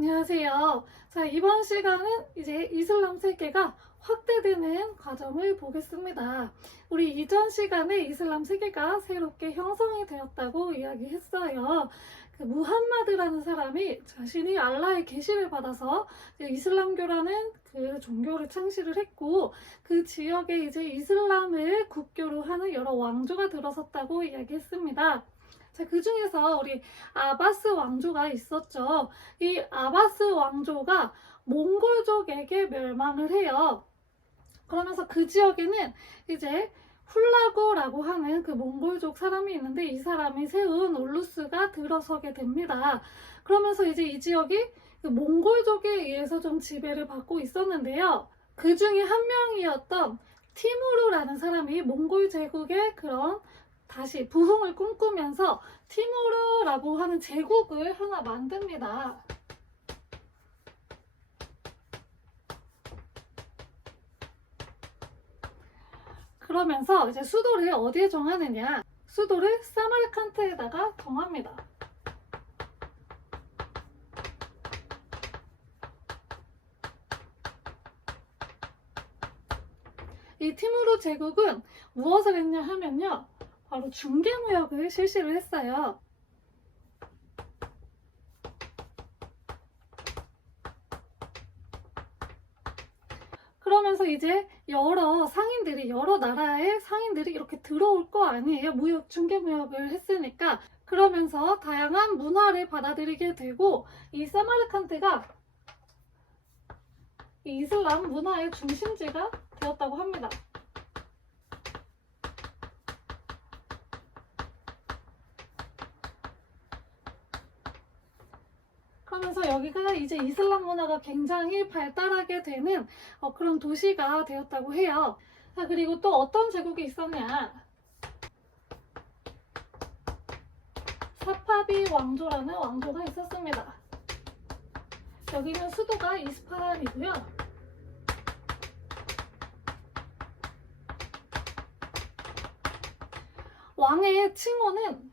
안녕하세요. 자, 이번 시간은 이제 이슬람 세계가 확대되는 과정을 보겠습니다. 우리 이전 시간에 이슬람 세계가 새롭게 형성이 되었다고 이야기했어요. 그 무함마드라는 사람이 자신이 알라의 계시를 받아서 이슬람교라는 그 종교를 창시를 했고, 그 지역에 이제 이슬람을 국교로 하는 여러 왕조가 들어섰다고 이야기했습니다. 자, 그 중에서 우리 아바스 왕조가 있었죠. 이 아바스 왕조가 몽골족에게 멸망을 해요. 그러면서 그 지역에는 이제 훌라고라고 하는 그 몽골족 사람이 있는데, 이 사람이 세운 울루스가 들어서게 됩니다. 그러면서 이제 이 지역이 그 몽골족에 의해서 좀 지배를 받고 있었는데요. 그 중에 한 명이었던 티무르라는 사람이 몽골 제국의 그런 다시 부흥을 꿈꾸면서 티무르라고 하는 제국을 하나 만듭니다. 그러면서 이제 수도를 어디에 정하느냐? 수도를 사마르칸트에다가 정합니다. 이 티무르 제국은 무엇을 했냐 하면요, 바로 중개무역을 실시를 했어요. 그러면서 이제 여러 나라의 상인들이 이렇게 들어올 거 아니에요. 중개무역을 했으니까. 그러면서 다양한 문화를 받아들이게 되고, 이 사마르칸트가 이 이슬람 문화의 중심지가 되었다고 합니다. 그러면서 여기가 이제 이슬람 문화가 굉장히 발달하게 되는 그런 도시가 되었다고 해요. 자, 그리고 또 어떤 제국이 있었냐? 사파비 왕조라는 왕조가 있었습니다. 여기는 수도가 이스파한이고요. 왕의 칭호는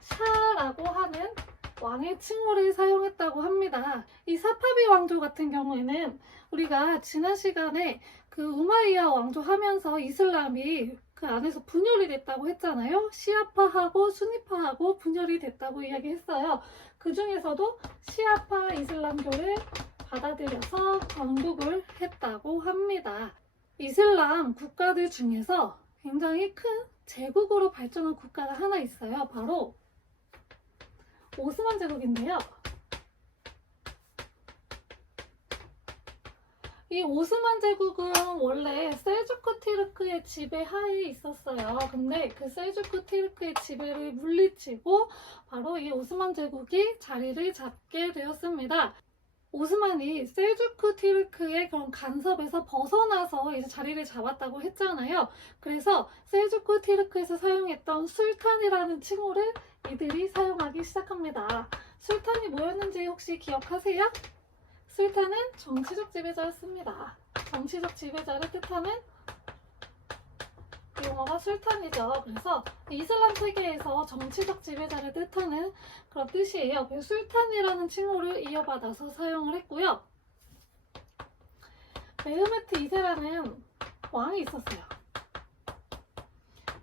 샤라고 하는 왕의 칭호를 사용했다고 합니다. 이 사파비 왕조 같은 경우에는 우리가 지난 시간에 그 우마이야 왕조 하면서 이슬람이 그 안에서 분열이 됐다고 했잖아요. 시아파하고 수니파하고 분열이 됐다고 이야기했어요. 그 중에서도 시아파 이슬람교를 받아들여서 건국을 했다고 합니다. 이슬람 국가들 중에서 굉장히 큰 제국으로 발전한 국가가 하나 있어요. 바로 오스만 제국인데요. 이 오스만 제국은 원래 셀주크 티르크의 지배하에 있었어요. 근데 그 셀주크 티르크의 지배를 물리치고 바로 이 오스만 제국이 자리를 잡게 되었습니다. 오스만이 셀주크 티르크의 그런 간섭에서 벗어나서 이제 자리를 잡았다고 했잖아요. 그래서 셀주크 티르크에서 사용했던 술탄이라는 칭호를 이들이 사용하기 시작합니다. 술탄이 뭐였는지 혹시 기억하세요? 술탄은 정치적 지배자였습니다. 정치적 지배자를 뜻하는 용어가 술탄이죠. 그래서 이슬람 세계에서 정치적 지배자를 뜻하는 그런 뜻이에요. 그래서 술탄이라는 칭호를 이어받아서 사용을 했고요. 메흐메트 2세라는 왕이 있었어요.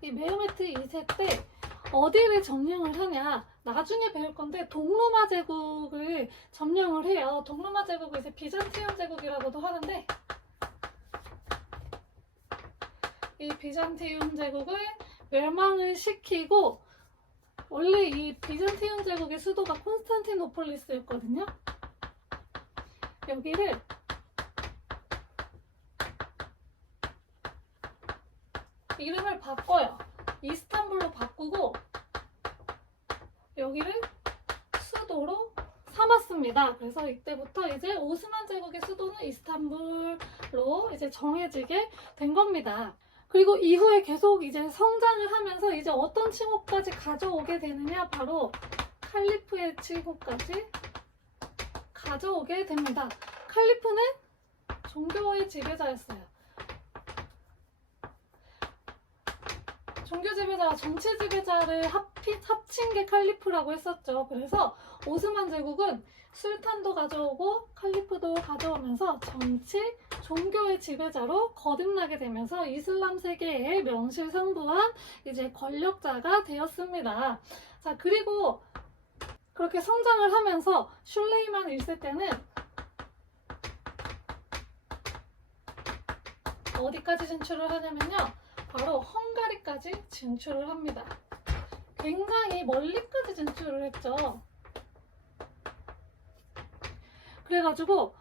이 메흐메트 2세 때 어디를 점령을 하냐? 나중에 배울 건데 동로마 제국을 점령을 해요. 동로마 제국을 이제 비잔티움 제국이라고도 하는데, 이 비잔티움 제국을 멸망을 시키고, 원래 이 비잔티움 제국의 수도가 콘스탄티노폴리스였거든요. 여기를 이름을 바꿔요. 이스탄불로 바꾸고 여기를 수도로 삼았습니다. 그래서 이때부터 이제 오스만 제국의 수도는 이스탄불로 이제 정해지게 된 겁니다. 그리고 이후에 계속 이제 성장을 하면서 이제 어떤 칭호까지 가져오게 되느냐? 바로 칼리프의 칭호까지 가져오게 됩니다. 칼리프는 종교의 지배자였어요. 종교 지배자와 정치 지배자를 합친 게 칼리프라고 했었죠. 그래서 오스만 제국은 술탄도 가져오고 칼리프도 가져오면서 정치, 종교의 지배자로 거듭나게 되면서 이슬람 세계의 명실상부한 이제 권력자가 되었습니다. 자, 그리고 그렇게 성장을 하면서 슐레이만 1세 때는 어디까지 진출을 하냐면요, 바로 헝가리까지 진출을 합니다. 굉장히 멀리까지 진출을 했죠. 그래가지고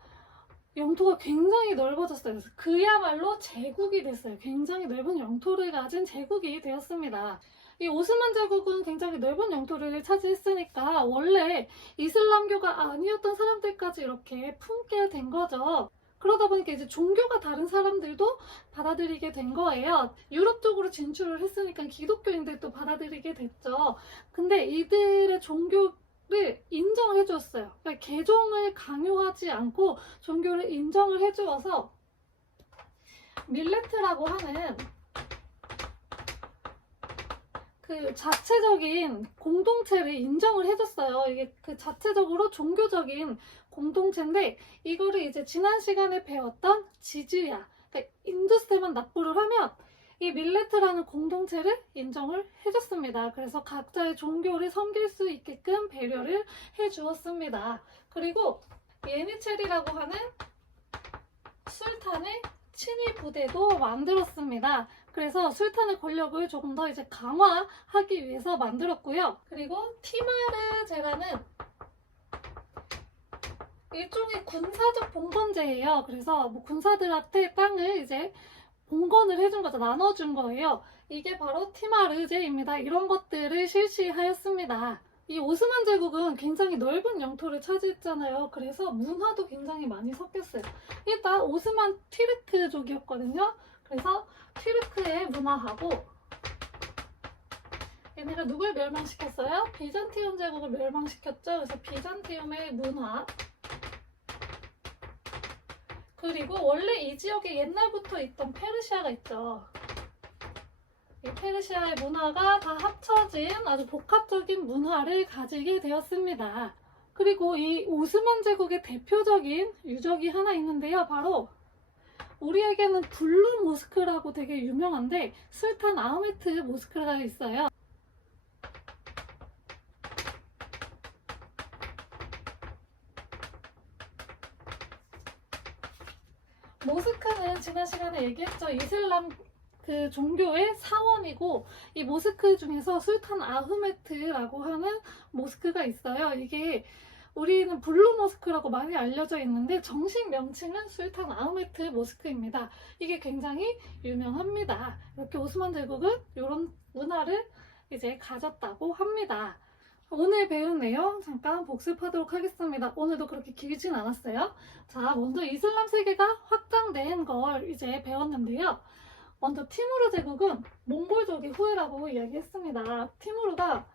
영토가 굉장히 넓어졌어요. 그래서 그야말로 제국이 됐어요. 굉장히 넓은 영토를 가진 제국이 되었습니다. 이 오스만 제국은 굉장히 넓은 영토를 차지했으니까 원래 이슬람교가 아니었던 사람들까지 이렇게 품게 된 거죠. 그러다 보니까 이제 종교가 다른 사람들도 받아들이게 된 거예요. 유럽 쪽으로 진출을 했으니까 기독교인들도 받아들이게 됐죠. 근데 이들의 종교를 인정을 해주었어요. 그러니까 개종을 강요하지 않고 종교를 인정을 해주어서 밀레트라고 하는 그 자체적인 공동체를 인정을 해줬어요. 이게 그 자체적으로 종교적인 공동체인데, 이거를 이제 지난 시간에 배웠던 지즈야, 그러니까 인두세만 납부를 하면 이 밀레트라는 공동체를 인정을 해줬습니다. 그래서 각자의 종교를 섬길 수 있게끔 배려를 해주었습니다. 그리고 예니체리라고 하는 술탄의 친위 부대도 만들었습니다. 그래서 술탄의 권력을 조금 더 이제 강화하기 위해서 만들었고요. 그리고 티마르제라는 일종의 군사적 봉건제예요. 그래서 뭐 군사들한테 땅을 이제 봉건을 해준 거죠. 나눠준 거예요. 이게 바로 티마르제입니다. 이런 것들을 실시하였습니다. 이 오스만 제국은 굉장히 넓은 영토를 차지했잖아요. 그래서 문화도 굉장히 많이 섞였어요. 일단 오스만 튀르크족이었거든요. 그래서 튀르크의 문화하고, 얘네가 누굴 멸망시켰어요? 비잔티움 제국을 멸망시켰죠. 그래서 비잔티움의 문화, 그리고 원래 이 지역에 옛날부터 있던 페르시아가 있죠. 이 페르시아의 문화가 다 합쳐진 아주 복합적인 문화를 가지게 되었습니다. 그리고 이 오스만 제국의 대표적인 유적이 하나 있는데요. 바로 우리에게는 블루 모스크라고 되게 유명한데, 술탄 아흐메트 모스크가 있어요. 모스크는 지난 시간에 얘기했죠. 이슬람 그 종교의 사원이고, 이 모스크 중에서 술탄 아흐메트라고 하는 모스크가 있어요. 이게 우리는 블루 모스크라고 많이 알려져 있는데 정식 명칭은 술탄 아흐메트 모스크입니다. 이게 굉장히 유명합니다. 이렇게 오스만 제국은 이런 문화를 이제 가졌다고 합니다. 오늘 배운 내용 잠깐 복습하도록 하겠습니다. 오늘도 그렇게 길진 않았어요. 자, 먼저 이슬람 세계가 확장된 걸 이제 배웠는데요. 먼저 티무르 제국은 몽골족의 후예라고 이야기했습니다. 티무르가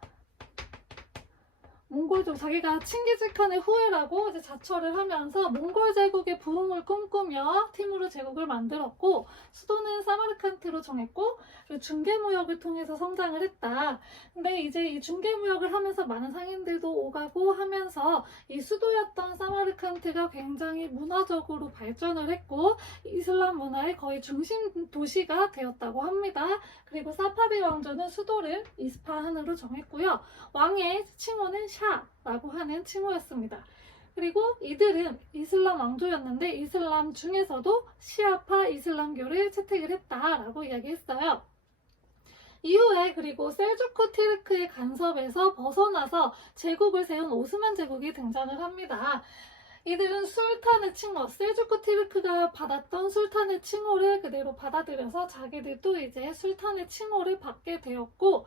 몽골족, 자기가 칭기즈칸의 후예라고 이제 자처를 하면서 몽골 제국의 부흥을 꿈꾸며 티무르 제국을 만들었고, 수도는 사마르칸트로 정했고, 그리고 중개무역을 통해서 성장을 했다. 근데 이제 이 중개무역을 하면서 많은 상인들도 오가고 하면서 이 수도였던 사마르칸트가 굉장히 문화적으로 발전을 했고, 이슬람 문화의 거의 중심 도시가 되었다고 합니다. 그리고 사파비 왕조는 수도를 이스파한으로 정했고요. 왕의 칭호는 샤라고 하는 칭호였습니다. 그리고 이들은 이슬람 왕조였는데 이슬람 중에서도 시아파 이슬람교를 채택을 했다라고 이야기했어요. 이후에 그리고 셀주크 티르크의 간섭에서 벗어나서 제국을 세운 오스만 제국이 등장을 합니다. 이들은 술탄의 칭호, 셀주크 티르크가 받았던 술탄의 칭호를 그대로 받아들여서 자기들도 이제 술탄의 칭호를 받게 되었고,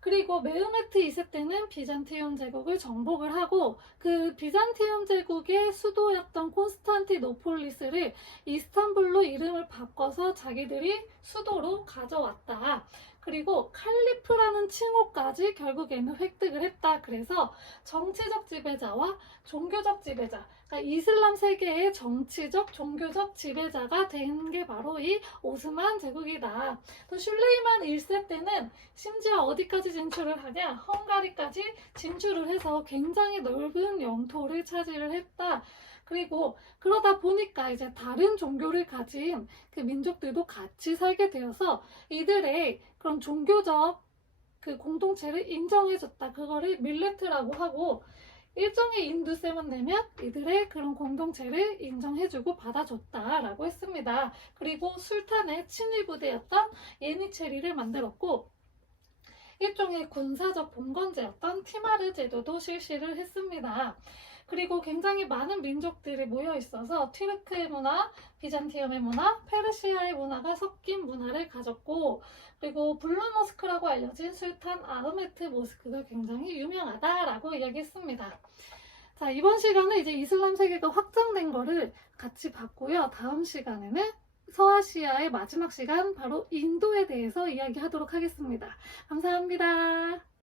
그리고 메흐메트 2세 때는 비잔티움 제국을 정복을 하고, 그 비잔티움 제국의 수도였던 콘스탄티노폴리스를 이스탄불로 이름을 바꿔서 자기들이 수도로 가져왔다. 그리고 칼리프라는 칭호까지 결국에는 획득을 했다. 그래서 정치적 지배자와 종교적 지배자, 그러니까 이슬람 세계의 정치적, 종교적 지배자가 된 게 바로 이 오스만 제국이다. 또 슐레이만 1세 때는 심지어 어디까지 진출을 하냐? 헝가리까지 진출을 해서 굉장히 넓은 영토를 차지를 했다. 그리고 그러다 보니까 이제 다른 종교를 가진 그 민족들도 같이 살게 되어서 이들의 그런 종교적 그 공동체를 인정해줬다. 그거를 밀레트라고 하고 일종의 인두세만 내면 이들의 그런 공동체를 인정해주고 받아줬다라고 했습니다. 그리고 술탄의 친위 부대였던 예니체리를 만들었고 일종의 군사적 봉건제였던 티마르 제도도 실시를 했습니다. 그리고 굉장히 많은 민족들이 모여 있어서 튀르크의 문화, 비잔티움의 문화, 페르시아의 문화가 섞인 문화를 가졌고 그리고 블루 모스크라고 알려진 술탄 아흐메트 모스크가 굉장히 유명하다라고 이야기했습니다. 자, 이번 시간은 이제 이슬람 세계가 확장된 거를 같이 봤고요. 다음 시간에는 서아시아의 마지막 시간 바로 인도에 대해서 이야기하도록 하겠습니다. 감사합니다.